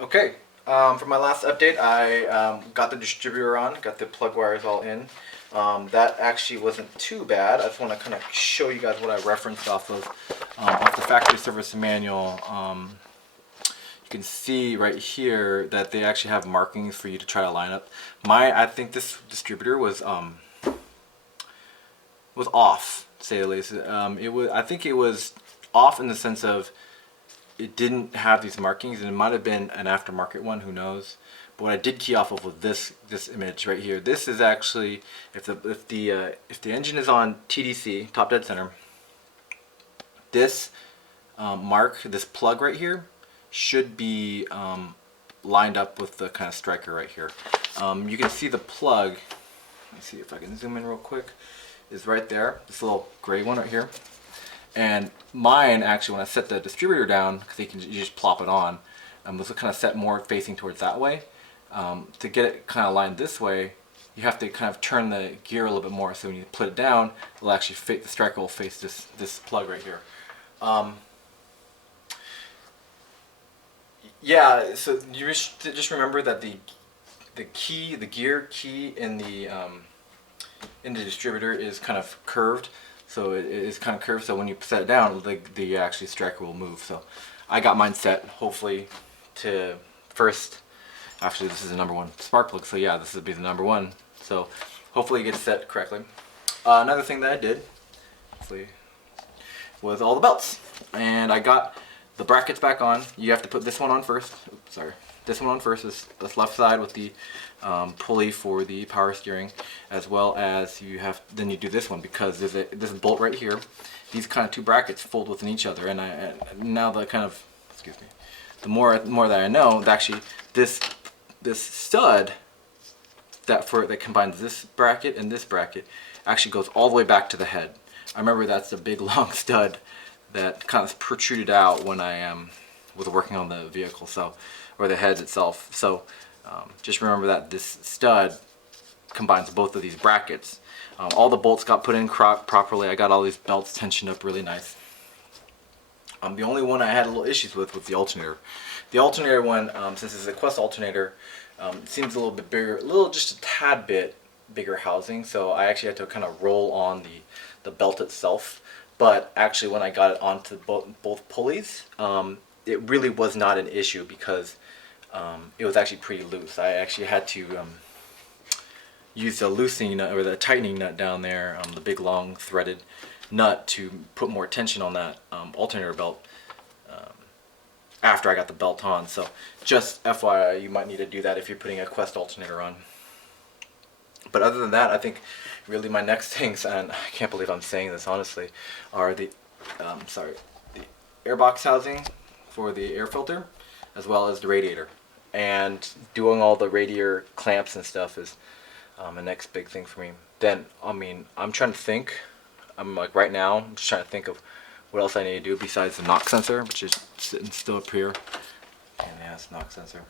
Okay, for my last update, I got the distributor on, got the plug wires all in. That actually wasn't too bad. I just want to kind of show you guys what I referenced off the factory service manual. You can see right here that they actually have markings for you to try to line up. I think this distributor was off, to say the least. I think it was off in the sense of it didn't have these markings, and it might have been an aftermarket one, who knows. But what I did key off of was this image right here. This is actually, if the engine is on TDC, top dead center, this this plug right here should be lined up with the kind of striker right here. You can see the plug. Let me see if I can zoom in real quick. Is right there. This little gray one right here. And mine, actually, when I set the distributor down, because you just plop it on, was kind of set more facing towards that way. To get it kind of lined this way, you have to kind of turn the gear a little bit more. So when you put it down, it'll actually the striker will face this plug right here. Yeah. So you just remember that the gear key in the distributor is kind of curved. So it is kind of curved, so when you set it down, the actually striker will move. So I got mine set, hopefully, to first. Actually, this is the #1 spark plug, so yeah, this would be the #1. So hopefully it gets set correctly. Another thing that I did, hopefully, was all the belts. And I got the brackets back on. You have to put this one on first. Oops, sorry. This one on first, this left side with the pulley for the power steering, as well as then you do this one, because there's this bolt right here. These kind of two brackets fold within each other, and now the kind of, excuse me, the more that I know, actually this stud that combines this bracket and this bracket actually goes all the way back to the head. I remember that's a big long stud that kind of protruded out when I was working on the vehicle, or the head itself. So just remember that this stud combines both of these brackets. All the bolts got put in properly. I got all these belts tensioned up really nice. The only one I had a little issues with was the alternator. The alternator one, since it's a Quest alternator, it seems a little bit bigger, just a tad bit bigger housing. So I actually had to kind of roll on the belt itself. But actually, when I got it onto both pulleys, it really was not an issue, because it was actually pretty loose. I actually had to use the loosening nut, or the tightening nut down there, the big long threaded nut, to put more tension on that alternator belt after I got the belt on. So just FYI, you might need to do that if you're putting a Quest alternator on. But other than that, I think really my next things, and I can't believe I'm saying this honestly, are the airbox housing for the air filter, as well as the radiator. And doing all the radiator clamps and stuff is the next big thing for me. Then, I'm trying to think. Right now, I'm just trying to think of what else I need to do besides the knock sensor, which is sitting still up here. And it has knock sensor.